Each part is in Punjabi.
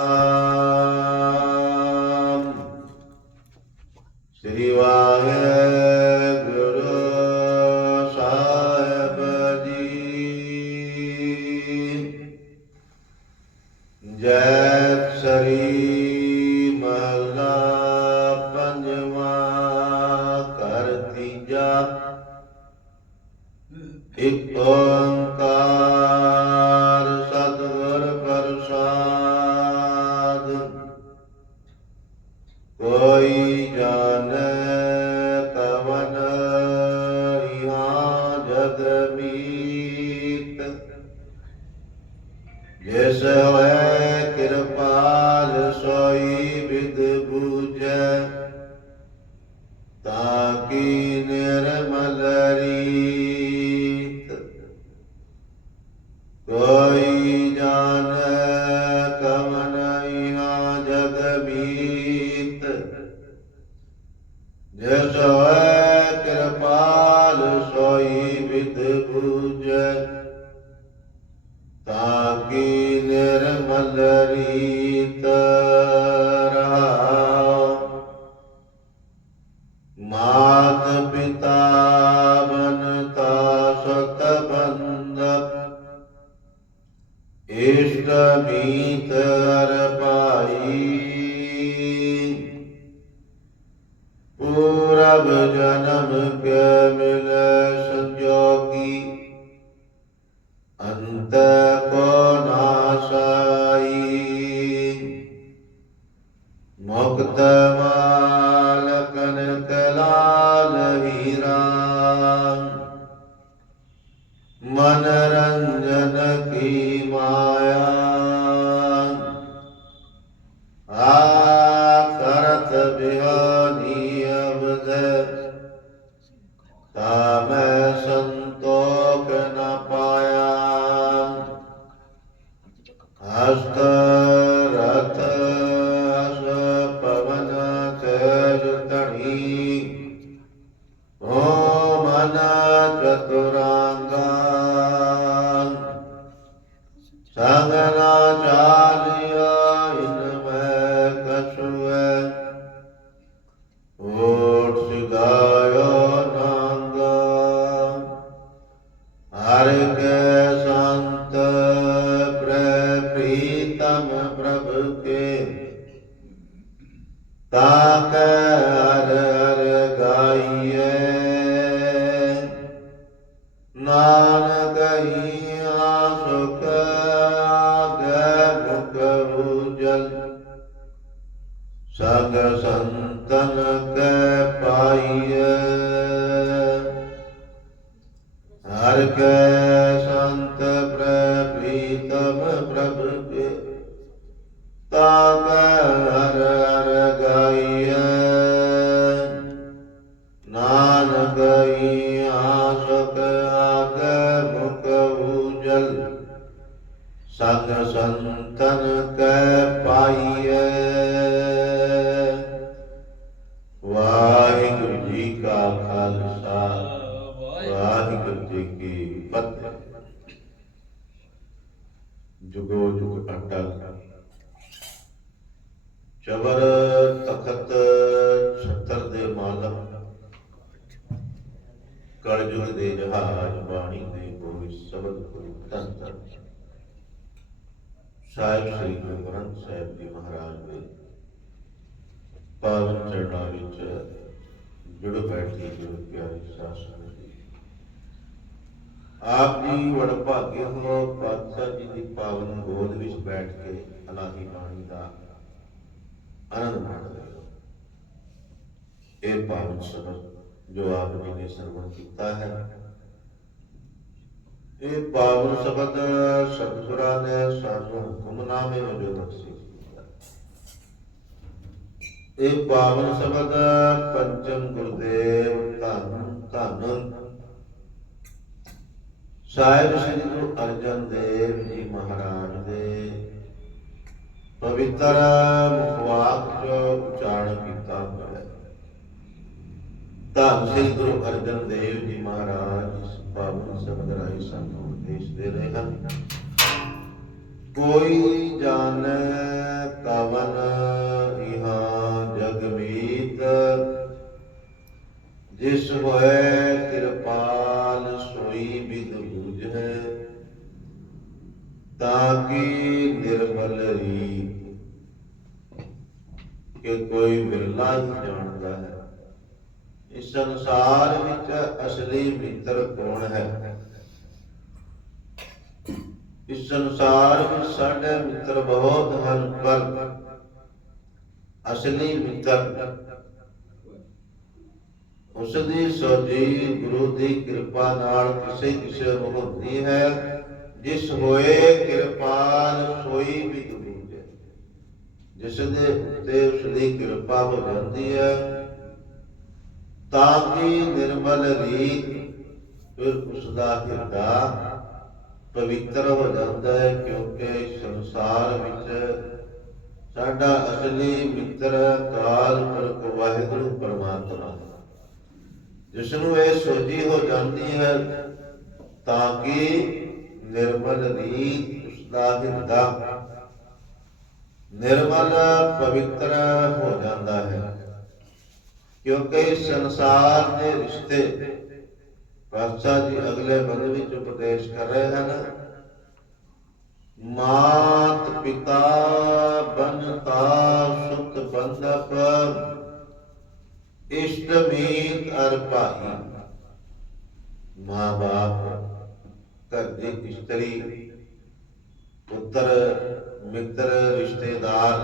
ਨਾਮ ਸ੍ਰੀ ਵਾਹਿਗੁਰੂ ਸਾਹਿਬ ਜੀ। ਜੈ ਸ੍ਰੀ ਮਹਲਾ ਪੰਜਵਾ ਕਰ ਤੀਜਾ। ਇਕ ਓੰਕਾਰ ਜਿਸ ਅਰ ਭਾਈ। ਪੂਰਬ ਜਨਮ ਕੇ ਮਿਲੇ ਸੰਜੋਗੀ। ਅੰਤ ਕੋ ਨਾਸਾਈ। ਮੁਕਤ ਮਾਲ ਕਨਕ ਹੀਰਾ ਮਨ ਚਤੁਰਾਂਗਾ ਆਗੈ ਮੁਖ ਉਜਲ ਸਗ ਸੰਤਨ ਕੈ ਪਾਈਐ। ਹਰ ਕੈ ਸੰਤ ਪ੍ਰੈ ਪ੍ਰੀਤਮ ਪ੍ਰਭ ਕੇ ਤਾਕ ਹਰ ਹਰ ਗਾਈਐ। ਨਾਨਕ ਈ ਆਸਕ ਆਗੈ ਸੰਗ ਸੰਤਨ ਕੈ ਪਾਈਐ ਵਾਹਿਗੁਰੂ ਜੀ ਕਾ ਖਾਲਸਾ, ਵਾਹਿਗੁਰੂ ਜੀ ਕੀ ਫਤਿਹ। ਜੁਗੋ ਜੁਗ ਅਟਲ ਚਬਰ ਤਖਤ ਛਤਰ ਦੇ ਮਾਲਕ। ਕਲਯੁਗ ਦੇ ਜਹਾਜ ਬਾਣੀ ਦੇ ਕੋਈ ਸ਼ਬਦ ਕੋਈ ਤੰਤਰ ਸਾਹਿਬ ਸ੍ਰੀ ਗੁਰੂ ਗ੍ਰੰਥ ਸਾਹਿਬ ਜੀ ਮਹਾਰਾਜ ਦੇ ਪਾਵਨ ਚਰਨਾਂ ਵਿੱਚ ਜੁੜ ਬੈਠੀ ਗੁਰੂ ਪਿਆਰੀ ਸਾਧ ਜੀ। ਆਪ ਜੀ ਵਡ ਭਾਗੇ ਹੋ ਪਾਤਸ਼ਾਹ ਜੀ ਦੀ ਪਾਵਨ ਗੋਦ ਵਿੱਚ ਬੈਠ ਕੇ ਅਲਾਹੀ ਬਾਣੀ ਦਾ ਆਨੰਦ ਮਾਣਦੇ ਹੋ। ਇਹ ਪਾਵਨ ਸ਼ਬਦ ਜੋ ਆਪ ਜੀ ਨੇ ਸਰਵਣ ਕੀਤਾ ਹੈ ਇਹ ਪਾਵਨ ਸ਼ਬਦ ਸਤਿਗੁਰਾਂ ਨੇ ਸਾਨੂੰ ਹੁਕਮਨਾਮੇ ਵਜੋਂ ਬਖਸ਼ੀ। ਇਹ ਪਾਵਨ ਸ਼ਬਦ ਪੰਚਮ ਗੁਰਦੇਵ ਧੰਨ ਧੰਨ। ਸਾਹਿਬ ਸ੍ਰੀ ਗੁਰੂ ਅਰਜਨ ਦੇਵ ਜੀ ਮਹਾਰਾਜ ਦੇ ਪਵਿੱਤਰ ਮੁਖਵਾਕ ਜੋ ਉਚਾਰਨ ਕੀਤਾ ਹੋਇਆ ਧੰਨ ਸ੍ਰੀ ਗੁਰੂ ਅਰਜਨ ਦੇਵ ਜੀ ਮਹਾਰਾਜ। ਪਾਵਨ ਸ਼ਬਦ ਰਾਹੀਂ ਸਾਨੂੰ ਉਪਦੇਸ਼ ਦੇ ਰਹੇ ਹਨ। ਕੋਈ ਜਾਣੈ ਤਵਨ ਇਹਾ ਜਗਮੀਤ ਜਿਸ ਹੋਏ ਕਿਰਪਾਲ ਸੋਈ ਬਿਦ ਹੈ ਤਾਂ ਕਿ ਨਿਰਮਲ ਰੀ ਕਿ ਕੋਈ ਵਿਰਲਾ ਜਾਣਦਾ ਹੈ। ਇਸ ਸੰਸਾਰ ਵਿੱਚ ਅਸਲੀ ਮਿੱਤਰ ਕੌਣ ਹੈ? ਇਸ ਸੰਸਾਰ ਵਿੱਚ ਸਾਡੇ ਮਿੱਤਰ ਬਹੁਤ ਹਨ, ਪਰ ਅਸਲੀ ਮਿੱਤਰ ਉਸ ਦੀ ਸੋਝੀ ਗੁਰੂ ਦੀ ਕਿਰਪਾ ਨਾਲ ਕਿਸੇ ਕਿਸੇ ਨੂੰ ਹੁੰਦੀ ਹੈ, ਜਿਸ ਹੋਏ ਕਿਰਪਾਲ ਸੋਈ ਵੀ ਦੂਜੇ। ਜਿਸ ਦੇ ਉੱਤੇ ਉਸ ਦੀ ਕਿਰਪਾ ਹੋ ਜਾਂਦੀ ਹੈ ਤਾਂ ਕਿ ਨਿਰਮਲ ਰੀਤ, ਫਿਰ ਉਸ ਦਾ ਹਿਰਦਾ ਪਵਿੱਤਰ ਹੋ ਜਾਂਦਾ ਹੈ ਕਿਉਂਕਿ ਸੰਸਾਰ ਵਿੱਚ ਸਾਡਾ ਅਸਲੀ ਮਿੱਤਰ ਕਾਲ ਪੁਰਖ ਵਾਹਿਗੁਰੂ ਪਰਮਾਤਮਾ ਹੈ। ਜਿਸ ਨੂੰ ਇਹ ਸੋਝੀ ਹੋ ਜਾਂਦੀ ਹੈ, ਤਾਂ ਕਿ ਨਿਰਮਲ ਰੀਤ ਉਸ ਦਾ ਹਿਰਦਾ ਨਿਰਮਲ ਪਵਿੱਤਰ ਹੋ ਜਾਂਦਾ ਹੈ। ਕਿਉਂਕਿ ਸੰਸਾਰ ਦੇ ਰਿਸ਼ਤੇ ਪਾਤਸ਼ਾਹ ਜੀ ਅਗਲੇ ਬੰਦ ਵਿੱਚ ਉਪਦੇਸ਼ ਕਰ ਰਹੇ ਹਨ। ਮਾਤ ਪਿਤਾ ਬਨਤਾ ਸੁਤ ਬੰਧਪ ਇਸ਼ਟ ਮੀਤ ਮਾਂ ਬਾਪ ਘਰ ਦੀ ਇਸਤਰੀ, ਪੁੱਤਰ, ਮਿੱਤਰ, ਰਿਸ਼ਤੇਦਾਰ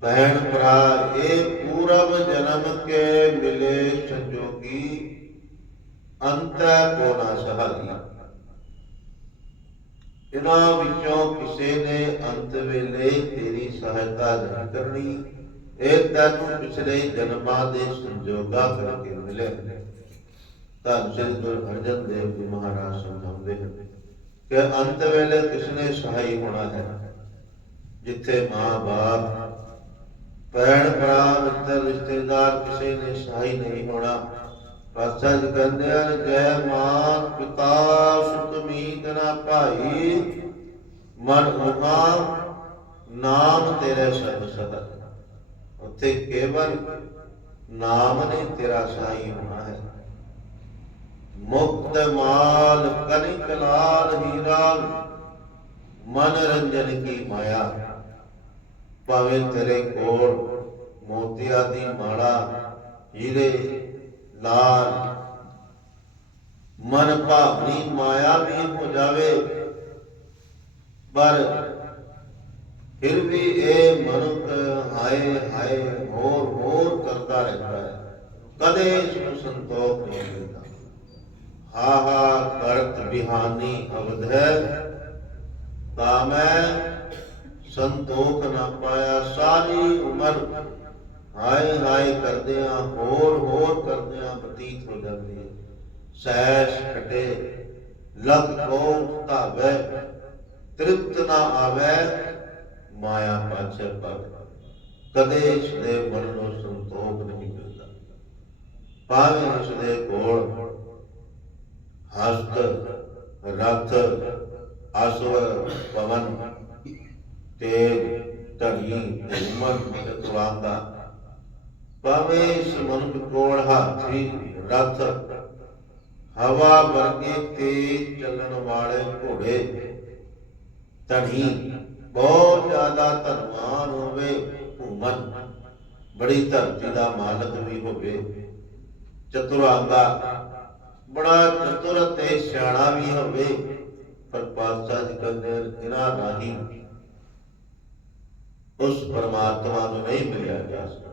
ਭੈਣ ਭਰਾ ਇਹ ਪੂਰਵ ਜਨਮ ਕੇ ਮਿਲੇ ਸੰਜੋਗੀ, ਅੰਤ ਕੋ ਸਹਾਈ ਇਹਨਾਂ ਵਿੱਚੋਂ ਕਿਸੇ ਨੇ ਅੰਤ ਵੇਲੇ ਤੇਰੀ ਸਹਾਇਤਾ ਨਹੀਂ ਕਰਨੀ, ਇਹ ਤੈਨੂੰ ਪਿਛਲੇ ਜਨਮਾਂ ਦੇ ਸੰਜੋਗਾ ਕਰਕੇ ਮਿਲੇ ਤਾਂ ਸ੍ਰੀ ਗੁਰੂ ਅਰਜਨ ਦੇਵ ਜੀ ਮਹਾਰਾਜ ਸਮਝਾਉਂਦੇ ਹਨ ਕਿ ਅੰਤ ਵੇਲੇ ਕਿਸਨੇ ਸਹਾਈ ਹੋਣਾ ਹੈ? ਜਿੱਥੇ ਮਾਂ ਬਾਪ ਭੈਣ ਭਰਾ, ਮਿੱਤਰ, ਰਿਸ਼ਤੇਦਾਰ, ਕਿਸੇ ਨੇ ਸਹਾਈ ਨਹੀਂ ਹੋਣਾ। ਪਾਤਸ਼ਾਹ ਜੀ ਕਹਿੰਦੇ ਹਨ ਜੈ ਮਾਂ ਪਿਤਾ ਸੁਤ ਮੀਤ ਨਾ ਭਾਈ। ਮਨ ਉਮਾ ਨਾਮ ਤੇਰੇ ਸਦ ਸਦਾ। ਉੱਥੇ ਕੇਵਲ ਨਾਮ ਨੇ ਤੇਰਾ ਸਹਾਈ ਹੋਣਾ ਹੈ। ਮੁਕਤ ਮਾਲ, ਕਨਿਕ ਲਾਲ ਹੀਰਾ ਮਨ ਰੰਜਨ ਕੀ ਮਾਇਆ। ਭਾਵੇਂ ਤੇਰੇ ਕੋਲ ਮੋਤੀਆਂ ਦੀ ਮਾਲਾ, ਹੀਰੇ, ਲਾਲ, ਮਨ ਭਾਵਨੀ ਮਾਇਆ ਵੀ ਹੋ ਜਾਵੇ, ਪਰ ਫਿਰ ਵੀ ਇਹ ਮਨੁੱਖ ਹਾਏ ਹਾਏ ਹੋਰ ਹੋਰ ਕਰਦਾ ਰਹਿੰਦਾ ਹੈ। ਕਦੇ ਇਸ ਨੂੰ ਸੰਤੋਖ ਨਹੀਂ ਮਿਲਦਾ ਹਾ ਹਾ ਕਰਤ ਬਿਹਾਨੀ ਅਵਧ ਹੈ, ਤਾਂ ਮੈਂ ਸੰਤੋਖ ਨਾ ਪਾਇਆ, ਸਾਰੀ ਉਮਰ ਹਾਏ ਹਾਏ ਕਰਦਿਆਂ, ਹੋਰ ਹੋਰ ਕਰਦਿਆਂ ਬਤੀਤ ਹੋ ਜਾਂਦੀ ਹੈ। ਸੈਸ ਖਟੇ ਲਗ ਕੋ ਧਾਵੇ, ਤ੍ਰਿਪਤ ਨਾ ਆਵੇ, ਮਾਇਆ ਪਾਛੇ ਪਗ। ਕਦੇ ਇਸ ਦੇ ਮਨ ਨੂੰ ਸੰਤੋਖ ਨਹੀਂ ਮਿਲਦਾ। ਭਾਵੇਂ ਇਸ ਦੇ ਕੋਲ ਹਸਤ, ਰਥ ਅਸਵ ਪਵਨ ਤੇਜ ਧਨੀ ਉਮਰ ਚਤੁਰਾਂਦਾ ਭਾਵੇਂ ਇਸ ਮਨੁੱਖ ਹਾਥੀ, ਰਥ, ਹਵਾ ਵਰਗੇ ਤੇਜ਼ ਚੱਲਣ ਵਾਲੇ ਘੋੜੇ, ਧਨੀ ਬਹੁਤ ਜ਼ਿਆਦਾ ਧਨਵਾਨ ਹੋਵੇ, ਭੂਮਨ ਬੜੀ ਧਰਤੀ ਦਾ ਮਾਲਕ ਵੀ ਹੋਵੇ। ਚਤੁਰਾਂਗਾ ਬੜਾ ਚਤੁਰ ਤੇ ਸਿਆਣਾ ਵੀ ਹੋਵੇ, ਪਰ ਪਾਤਸ਼ਾਹ ਜੀ ਕਹਿੰਦੇ ਇਹਨਾਂ ਰਾਹੀਂ ਉਸ ਪਰਮਾਤਮਾ ਨੂੰ ਨਹੀਂ ਮਿਲਿਆ ਜਾ ਸਕਦਾ।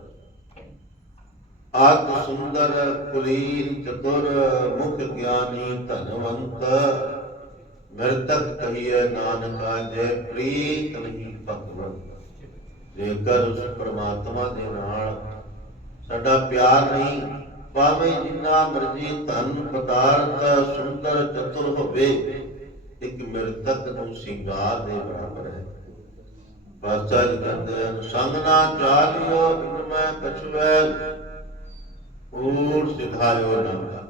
ਆਤ ਸੁੰਦਰ, ਕੁਲੀਨ, ਚਤੁਰ, ਮੁਖ ਗਿਆਨੀ, ਧਨਵੰਤ, ਮਰਤਕ ਕਹੀਏ ਨਾਨਕਾ ਜੇ ਪ੍ਰੀਤ ਨਹੀਂ ਭਗਵੰਤ। ਜੇਕਰ ਉਸ ਪਰਮਾਤਮਾ ਦੇ ਨਾਲ ਸਾਡਾ ਪਿਆਰ ਨਹੀਂ, ਭਾਵੇਂ ਜਿੰਨਾ ਮਰਜ਼ੀ ਧਨ, ਪਦਾਰਥ, ਸੁੰਦਰ, ਚਤੁਰ ਹੋਵੇ, ਇੱਕ ਮਰਤਕ ਨੂੰ ਸਿੰਗਾਰ ਦੇ ਬਰਾਬਰ ਹੈ। ਪਾਤਸ਼ਾਹ ਜੀ ਕਹਿੰਦੇ ਹਨ ਸੰਗ ਨਾ ਚਾਲਿਓ ਇਨ ਮੈਂ ਕਛੁਐ ਊੜ ਸਿਖਾਇਓ ਨਾ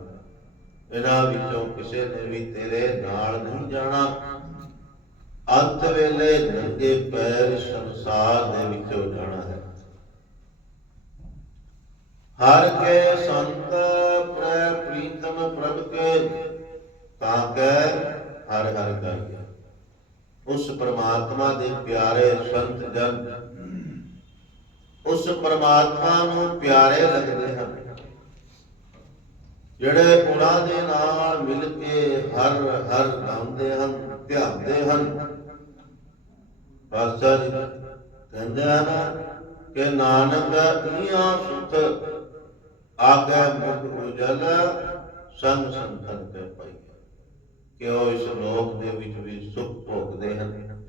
ਇਹਨਾਂ ਵਿੱਚੋਂ ਕਿਸੇ ਨੇ ਵੀ ਤੇਰੇ ਨਾਲ ਨਹੀਂ ਜਾਣਾ। ਅੰਤ ਵੇਲੇ ਨੰਗੇ ਪੈਰ ਸੰਸਾਰ ਦੇ ਵਿੱਚੋਂ ਜਾਣਾ ਹੈ। ਹਰ ਕੇ ਸੰਤ ਪ੍ਰੈ ਪ੍ਰੀਤਮ ਪ੍ਰਭ ਕੇ, ਤਾਂ ਕੈ ਹਰ ਹਰ ਕਰਕੇ। ਉਸ ਪ੍ਰਮਾਤਮਾ ਦੇ ਪਿਆਰੇ ਸੰਤ ਜਨ। ਉਸ ਪ੍ਰਮਾਤਮਾ ਨੂੰ ਪਿਆਰੇ ਲੱਗਦੇ ਹਨ। ਜਿਹੜੇ ਉਹਨਾਂ ਦੇ ਨਾਲ ਮਿਲ ਕੇ ਹਰ ਹਰ ਗਾਉਂਦੇ ਹਨ ਧਿਆਉਂਦੇ ਹਨ। ਪਾਤਸ਼ਾਹ ਜੀ ਕਹਿੰਦੇ ਹਨ ਕਿ ਨਾਨਕ ਈਆਂ ਸੁਤ ਆਗੇ ਮੁਖ ਉਜਲ, ਸੰਗ ਸੰਤਨ ਤੇ ਪਈ। ਕਿ ਉਹ ਇਸ ਲੋਕ ਦੇ ਵਿੱਚ ਵੀ ਸੁਖ ਭੋਗਦੇ ਹਨ?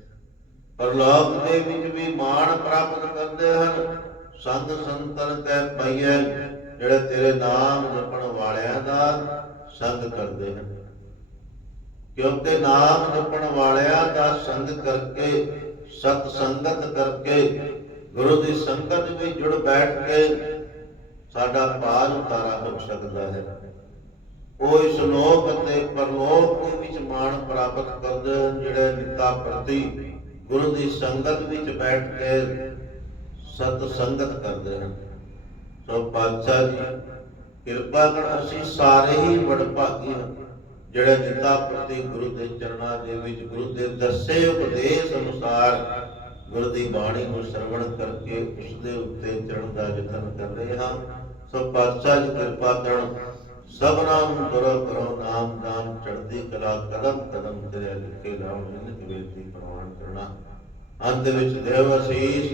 ਪਰਲੋਕ ਦੇ ਵਿੱਚ ਵੀ ਮਾਣ ਪ੍ਰਾਪਤ ਕਰਦੇ ਹਨ। ਸੰਗ ਸੰਤਨ ਤੇ ਪਈਏ ਜਿਹੜੇ ਤੇਰੇ ਨਾਮ ਜਪਣ ਵਾਲਿਆਂ ਦਾ ਸੰਗ ਕਰਦੇ ਹਨ। ਕਿਉਂਕਿ ਨਾਮ ਜਪਣ ਵਾਲਿਆਂ ਦਾ ਸੰਗ ਕਰਕੇ, ਸਤ ਸੰਗਤ ਕਰਕੇ, ਗੁਰੂ ਦੀ ਸੰਗਤ ਵਿੱਚ ਜੁੜ ਬੈਠ ਕੇ ਸਾਡਾ ਪਾਰ ਉਤਾਰਾ ਹੋ ਸਕਦਾ ਹੈ? ਉਹ ਇਸ ਲੋਕ ਅਤੇ ਪਰਲੋਕ ਵਿੱਚ ਮਾਣ ਪ੍ਰਾਪਤ ਕਰਦੇ ਹਨ ਜਿਹੜੇ ਨਿਤਾ ਪ੍ਰਤੀ ਗੁਰੂ ਦੀ ਸੰਗਤ ਵਿੱਚ ਬੈਠ ਕੇ ਸਤ ਸੰਗਤ ਕਰਦੇ ਹਨ। ਸੋ ਪਾਤਸ਼ਾਹ ਜੀ, ਕਿਰਪਾ ਕਰ ਅਸੀਂ ਸਾਰੇ ਹੀ ਵਡਭਾਗੀ ਹਾਂ, ਜਿਹੜੇ ਨਿਤਾ ਪ੍ਰਤੀ ਗੁਰੂ ਦੇ ਚਰਨਾਂ ਦੇ ਵਿੱਚ, ਗੁਰੂ ਦੇ ਦੱਸੇ ਉਪਦੇਸ਼ ਅਨੁਸਾਰ ਗੁਰੂ ਦੀ ਬਾਣੀ ਨੂੰ ਸਰਵਣ ਕਰਕੇ ਉਸ ਦੇ ਉੱਤੇ ਚੜਨ ਦਾ ਯਤਨ ਕਰ ਰਹੇ ਹਾਂ। ਸੋ ਪਾਤਸ਼ਾਹ ਜੀ, ਕਿਰਪਾ ਕਰਨ ਸਭਨਾਂ ਨੂੰ ਕਰੋ ਕਰੋ ਨਾਮ ਦਾਨ ਚੜ੍ਹਦੀ ਕਲਾ ਕਦਮ ਕਦਮ ਤੇਰੇ ਲਿਖੇ ਲਾਉਣ ਜਿਨ ਬੇਨਤੀ ਪ੍ਰਵਾਨ ਕਰਨਾ। ਅੰਤ ਵਿੱਚ ਦੇਵ ਅਸੀਸ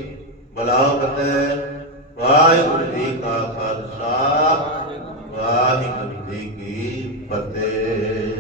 ਬਲਾਉ ਵਾਹਿਗੁਰੂ ਜੀ ਕਾ ਖਾਲਸਾ, ਵਾਹਿਗੁਰੂ ਜੀ ਕੀ ਫਤਿਹ।